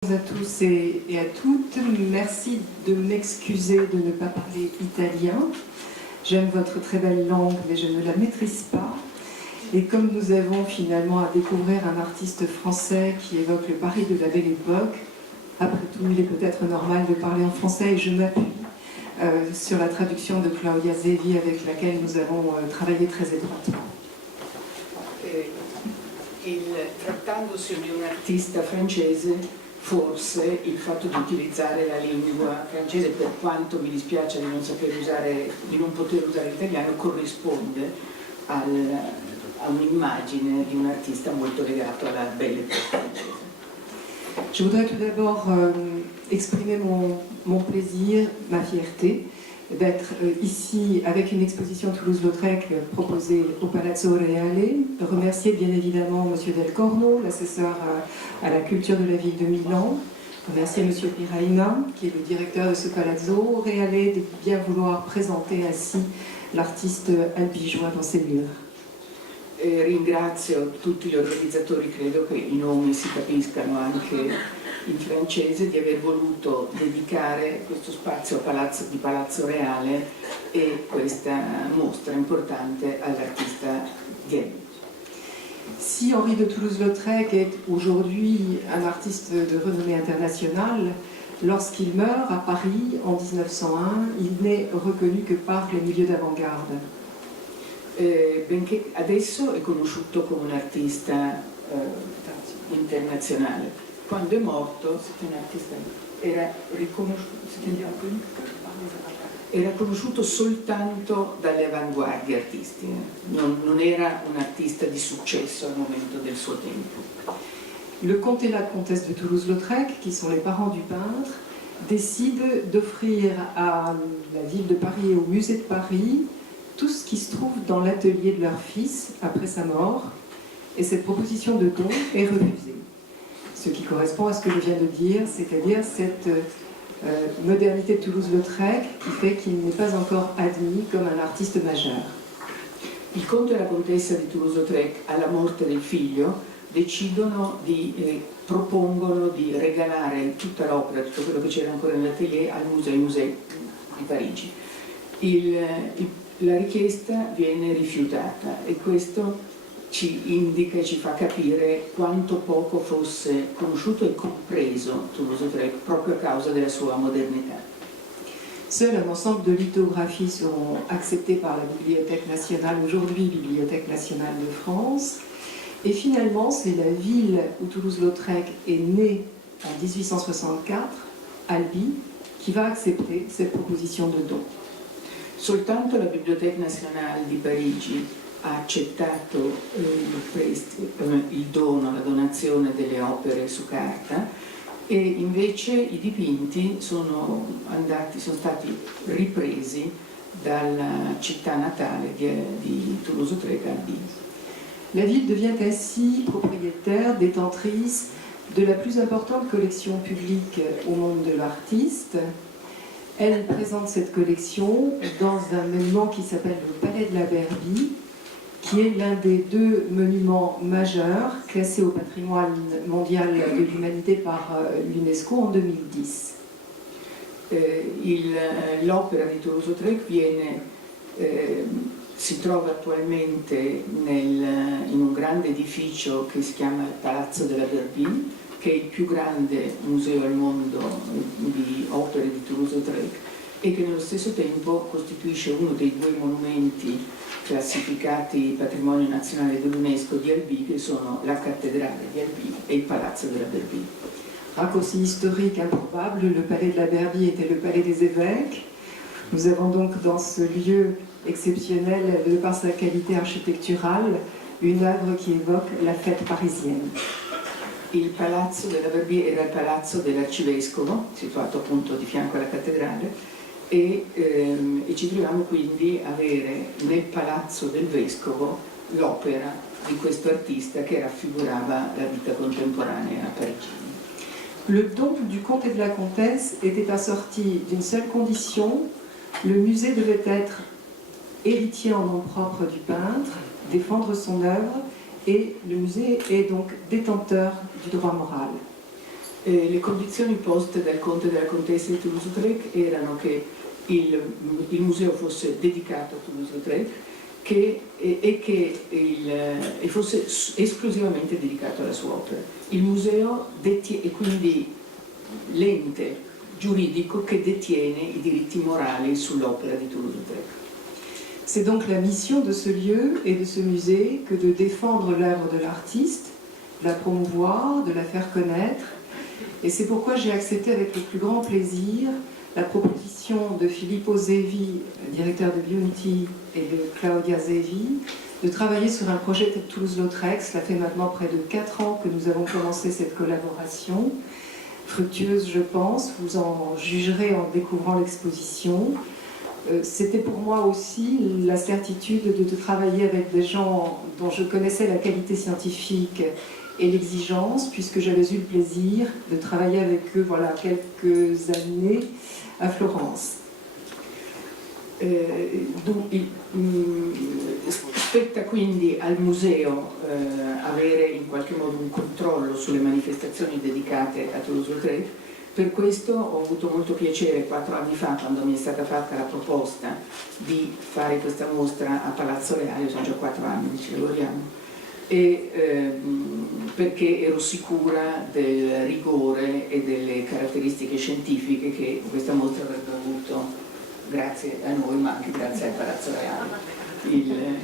Bonjour à tous et à toutes. Merci de m'excuser de ne pas parler italien. J'aime votre très belle langue, mais je ne la maîtrise pas. Et comme nous avons finalement à découvrir un artiste français qui évoque le Paris de la Belle Époque, après tout, il est peut-être normal de parler en français et je m'appuie sur la traduction de Claudia Zevi avec laquelle nous avons travaillé très étroitement. Trattandosi di un artista francese, forse il fatto di utilizzare la lingua francese, per quanto mi dispiace di non poter usare l'italiano, corrisponde a un'immagine di un artista molto legato alla Belle Époque francese. Je voudrais tout d'abord exprimer mon plaisir, ma fierté d'être ici avec une exposition Toulouse-Lautrec proposée au Palazzo Reale, remercier bien évidemment M. Del Corno, l'assesseur à la culture de la ville de Milan, remercier M. Piraina, qui est le directeur de ce Palazzo Reale, de bien vouloir présenter ainsi l'artiste albigeois dans ses murs. E ringrazio tutti gli organizzatori, credo che i nomi si capiscano anche in francese, di aver voluto dedicare questo spazio di Palazzo Reale e questa mostra importante all'artista Ghem. Si Henri de Toulouse-Lautrec est aujourd'hui un artiste de renommée internationale, lorsqu'il meurt à Paris en 1901, il n'est reconnu que par les milieux d'avant-garde. Benché adesso è conosciuto come un artista internazionale. Quando è morto era conosciuto soltanto dalle avanguardie artistiche, non era un artista di successo al momento del suo tempo. Le comte et la comtesse de Toulouse-Lautrec, qui sont les parents du peintre, décident d'offrir à la ville de Paris et au musée de Paris tout ce qui se trouve dans l'atelier de leur fils après sa mort, et cette proposition de don est refusée. Ce qui correspond à ce que je viens de dire, c'est-à-dire cette modernité de Toulouse-Lautrec qui fait qu'il n'est pas encore admis comme un artiste majeur. Il conte e la contessa di Toulouse-Lautrec, alla morte del figlio, propongono di regalare tutta l'opera, tutto quello che c'era ancora nell'atelier, ai musei di Parigi. La richiesta viene rifiutata e questo ci indica e ci fa capire quanto poco fosse conosciuto e compreso Toulouse-Lautrec proprio a causa della sua modernità. Seul un ensemble de lithographies seront acceptées par la Bibliothèque nationale, aujourd'hui Bibliothèque nationale de France. Et finalement, c'est la ville où Toulouse-Lautrec est né en 1864, Albi, qui va accepter cette proposition de don. Soltanto la Bibliothèque nazionale di Parigi ha accettato il dono, la donazione delle opere su carta, e invece i dipinti sono stati ripresi dalla città natale di Toulouse-Lautrec, Albi. La ville devient ainsi propriétaire, détentrice de la plus importante collection publique au monde de l'artiste. Elle présente cette collection dans un monument qui s'appelle le Palais de la Berbie, qui est l'un des deux monuments majeurs classés au patrimoine mondial de l'humanité par l'UNESCO en 2010. L'opera di Toulouse-Lautrec si trova attualmente in un grande edificio che si chiama il Palazzo della Berbie, che è il più grande museo al mondo di opere di Toulouse-Lautrec e che nello stesso tempo costituisce uno dei due monumenti classificati patrimonio nazionale dell'UNESCO di Albi, che sono la cattedrale di Albi e il Palazzo della Berbie. Raccourci historique improbable, le palais de la Berbie était le palais des évêques. Nous avons donc dans ce lieu exceptionnel, de par sa qualité architecturale, une œuvre qui évoque la fête parisienne. Il Palazzo della Berbie era il palazzo dell'arcivescovo, situato appunto di fianco alla cattedrale, e ci troviamo quindi a avere nel palazzo del vescovo l'opera di questo artista che raffigurava la vita contemporanea parigina. Le don du comte et de la comtesse était assorti d'une seule condition: le musée devait être héritier en nom propre du peintre, défendre son œuvre, et le musée est donc détenteur du droit moral. Le condizioni poste dal conte e dalla contessa di Toulouse-Lautrec erano che il museo fosse dedicato a Toulouse-Lautrec e fosse esclusivamente dedicato alla sua opera. Il museo e quindi l'ente giuridico che detiene i diritti morali sull'opera di Toulouse-Lautrec. C'est donc la mission de ce lieu et de ce musée que de défendre l'œuvre de l'artiste, de la promouvoir, de la faire connaître. Et c'est pourquoi j'ai accepté avec le plus grand plaisir la proposition de Filippo Zevi, directeur de Biounity, et de Claudia Zevi, de travailler sur un projet de Toulouse-Lautrec. Cela fait maintenant près de 4 ans que nous avons commencé cette collaboration, fructueuse je pense, vous en jugerez en découvrant l'exposition. C'était pour moi aussi la certitude de travailler avec des gens dont je connaissais la qualité scientifique et l'exigence, puisque j'avais eu le plaisir de travailler avec eux voilà, quelques années à Florence. Spetta quindi al museo avere in qualche modo un controllo sulle manifestazioni dedicate a Toulouse-Lautrec. Per questo ho avuto molto piacere 4 anni fa, quando mi è stata fatta la proposta di fare questa mostra a Palazzo Reale, sono già 4 anni che ci lavoriamo, perché ero sicura del rigore e delle caratteristiche scientifiche che questa mostra avrebbe avuto grazie a noi, ma anche grazie al Palazzo Reale.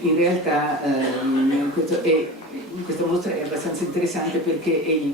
In realtà questa mostra è abbastanza interessante perché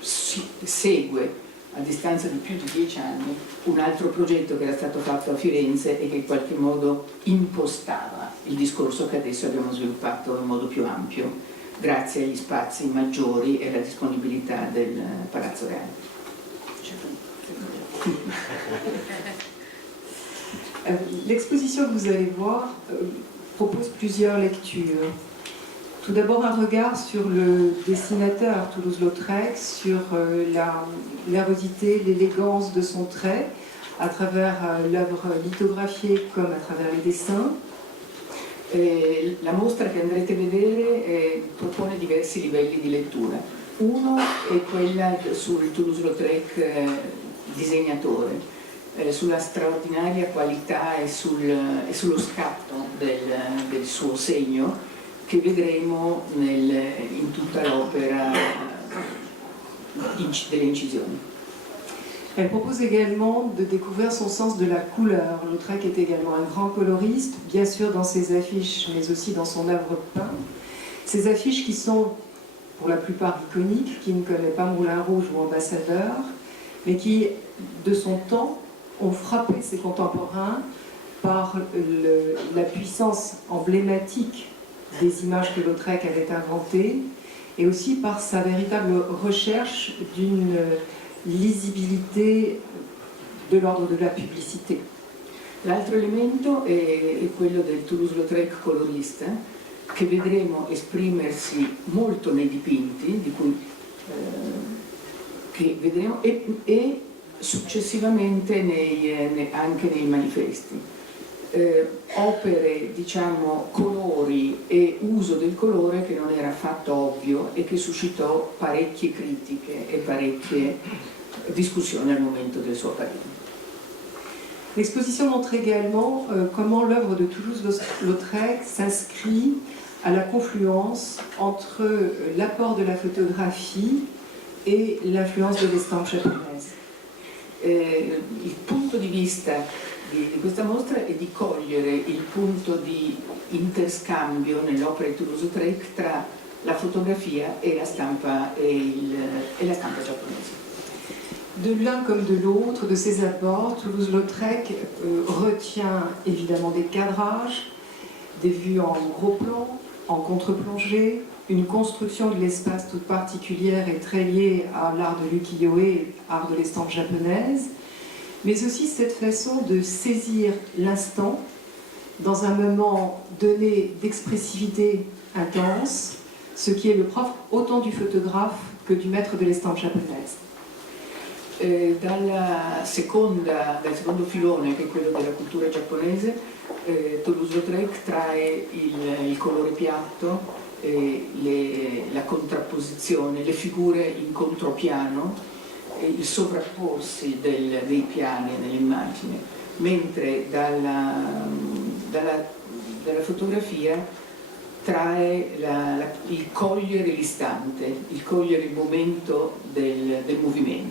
segue a distanza di più di 10 anni un altro progetto che era stato fatto a Firenze e che in qualche modo impostava il discorso che adesso abbiamo sviluppato in modo più ampio, grazie agli spazi maggiori e alla disponibilità del Palazzo Reale. L'exposition que vous allez voir propose plusieurs lectures. Tout d'abord un regard sur le dessinateur Toulouse-Lautrec, sur la nervosité, l'élégance de son trait, à travers l'œuvre lithographiée comme à travers les dessins. La mostra che andrete a vedere propone diversi livelli di lettura. Uno è quella sul Toulouse-Lautrec disegnatore, sulla straordinaria qualità e sullo scatto del suo segno che vedremo in tutta l'opera delle incisioni. Elle propose également de découvrir son sens de la couleur. Lautrec est également un grand coloriste, bien sûr dans ses affiches, mais aussi dans son œuvre peinte. Ces affiches qui sont pour la plupart iconiques, qui ne connaissent pas Moulin Rouge ou Ambassadeur, mais qui, de son temps, ont frappé ses contemporains par la puissance emblématique des images que Lautrec avait inventées et aussi par sa véritable recherche d'une lisibilité de l'ordre de la pubblicité. L'altro elemento è quello del Toulouse-Lautrec colorista, che vedremo esprimersi molto nei dipinti, che vedremo, e successivamente anche nei manifesti. Opere, diciamo, colori e uso del colore che non era affatto ovvio e che suscitò parecchie critiche e parecchie discussioni al momento del suo apparenza. L'exposition montre également comment l'œuvre de Toulouse-Lautrec s'inscrit à la confluence entre l'apport de la photographie et l'influence de l'estampe japonaise. Il punto di vista di questa mostra è di cogliere il punto di interscambio nell'opera di Toulouse-Lautrec tra la fotografia e la stampa giapponese. De l'un comme de l'autre de ces apports, Toulouse-Lautrec retient évidemment des cadrages, des vues en gros plan, en contre-plongée, une construction de l'espace toute particulière et très liée à l'art de l'ukiyo-e, art de l'estampe japonaise, mais aussi cette façon de saisir l'instant dans un moment donné d'expressivité intense, ce qui est le propre autant du photographe que du maître de l'estampe japonaise. Dal secondo filone, che è quello della cultura giapponese, Toulouse-Lautrec trae il colore piatto, la contrapposizione, le figure in contropiano il sovrapporsi dei piani nell'immagine, mentre dalla fotografia trae il cogliere l'istante, il cogliere il momento del movimento.